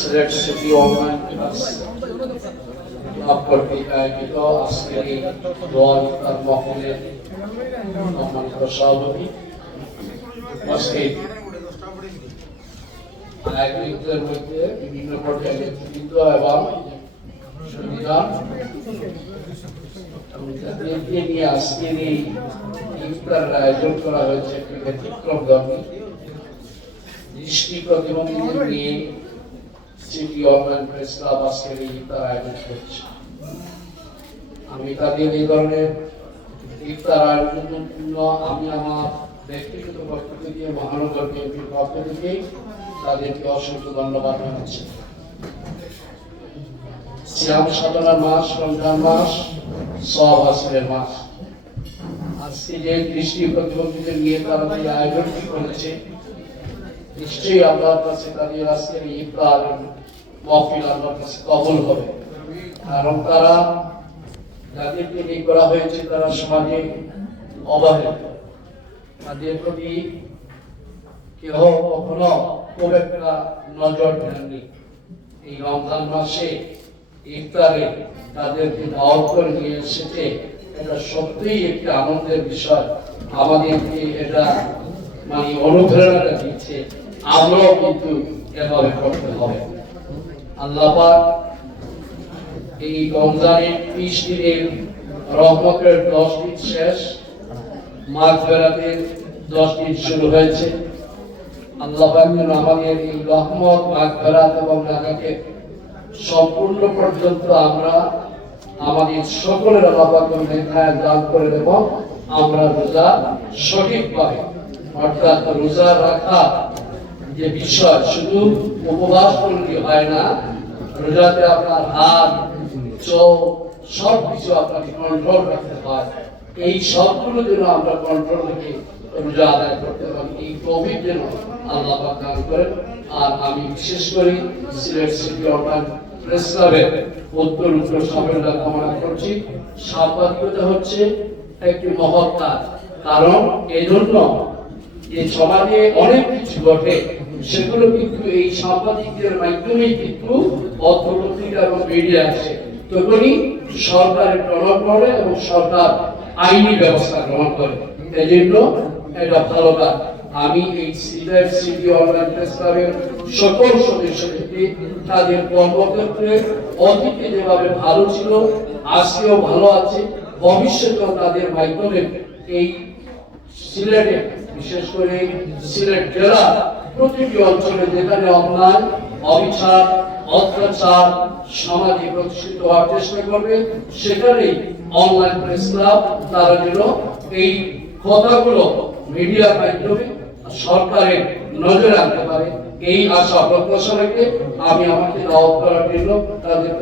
Sylhet city online class club কর্তৃক আয়োজিত আজকের এই দোয়া ইফতার মাহফিলের সম্মানিত সভাপতি উপস্থিত আয়োজকদের মধ্যে বিভিন্ন পর্যায়ের নেতৃবৃন্দ এবং সংবিধান তাদেরকে নিয়ে আজকের এই ইফতার আয়োজন করা হয়েছে একটি ব্যতিক্রমধর্মী দৃষ্টি প্রতিবন্ধীদের নিয়ে সিটি অনলাইন প্রেস ক্লাব আজকের এই ইফতার আয়োজন করছে। আমি তাদের এই ধরনের ইফতার আয়োজনের জন্য আমি আমার ব্যক্তিগত পক্ষ থেকে মহানগর বিএনপির পক্ষ থেকে তাদেরকে অসংখ্য ধন্যবাদ জানাচ্ছি। সিয়াম সাধনার মাস, রমজান মাস, সওয়াব হাসিলের মাস। আজকে যে দৃষ্টি প্রতিবন্ধীদের নিয়ে তারা যে আয়োজনটি করেছে, নিশ্চয়ই আল্লাহর কাছে তাদের আজকের ইফতার মাহফিল আল্লাহর কাছে কবুল হবে। কারণ তারা যাদেরকে নিয়ে করা হয়েছে তারা সমাজে অবহেলিত, তাদের প্রতি কেউ কখনো খুব একটা নজর দেননি। এই রমজান মাসে ইফতারে তাদেরকে দাওয়াত করে নিয়ে এসেছে, এটা সত্যিই একটি আনন্দের বিষয়। আমাদেরকে এটা মানে অনুপ্রেরণা দিচ্ছে, আমরাও কিন্তু এভাবে করতে হবে। আল্লাহ পাক এই রমজানের 30 দিনের রহমতের 10 দিন শেষ, মাগফিরাতের 10 দিন শুরু হয়েছে। আল্লাহ পাক যেন আমাদের এই রহমত, মাগফিরাত এবং নাজাতের সম্পূর্ণ পর্যন্ত আমরা আমাদের সকলের আল্লাহ পাক নেখায় দান করে দেব। আমরা রোজা সঠিকভাবে, অর্থাৎ রোজা রাখা যে বিষয় শুধু উপবাস করলে হয় না, রোজাতে আপনার হাত, চোখ সবকিছু আপনাকে কন্ট্রোল রাখতে হয়। এই সবগুলো যেন আমরা কন্ট্রোল রেখে রোজা আদায় করতে পারি, এই তৌফিক যেন আল্লাহ পাক দান করেন। আর আমি বিশেষ করে সিলেট সিটি অনলাইন প্রেস ক্লাবের উত্তর সাফল্য কামনা করছি। সাংবাদিকতা হচ্ছে একটি মহৎ কাজ, কারণ এই জন্য যে সমাজে অনেক কিছু ঘটে সেগুলো কিন্তু এই সাংবাদিকদের মাধ্যমেই কিন্তু পত্রপত্রিকা এবং মিডিয়া আসে, তখনই সরকারের টনক নড়ে এবং সরকার আইনি ব্যবস্থা গ্রহণ করে। এই জন্য এটা ভালো কাজ। আমি এই সিলেট সিটি অনলাইন প্রেস ক্লাবের সকল সদস্যদেরকে তাদের কর্মক্ষেত্রে অতীতে যেভাবে ভালো ছিল, আজকেও ভালো আছে, ভবিষ্যতেও তাদের মাধ্যমে এই সিলেটে, বিশেষ করে সিলেট জেলা প্রতিটি অঞ্চলে যেখানে অন্যায়, অবিচার, অত্যাচার সমাজে প্রতিষ্ঠিত হওয়ার চেষ্টা করবে, সেখানেই অনলাইন প্রেস ক্লাব তারা যেন এই কথাগুলো মিডিয়ার মাধ্যমে সরকারের নজরে আনতে পারে, এই আশা প্রত্যাশা রেখে আমি আমাকে দাওয়াত করার জন্য তাদের